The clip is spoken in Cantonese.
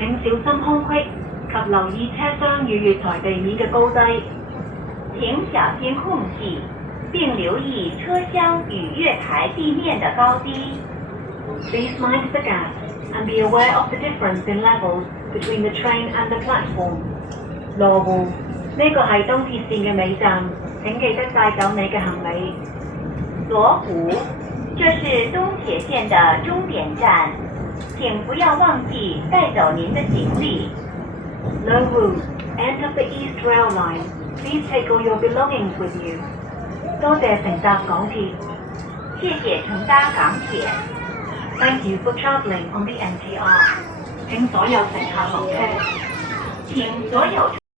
請小心空隙及留意車廂與月台地面嘅高低。請小心空隙，並留意車廂與月台地面的高低。Please mind the gap and be aware of the difference in levels between the train and the platform. 羅湖，呢個係東鐵線嘅尾站，請記得帶走你嘅行李。羅湖，這是東鐵線的終點站，請不要忘記帶走您的行李。羅湖 end of the East Rail Line. Please take all your belongings with you. 多謝乘搭港鐵。謝謝乘搭港鐵。Thank you for travelling on the MTR. 請所有乘客落車。請所有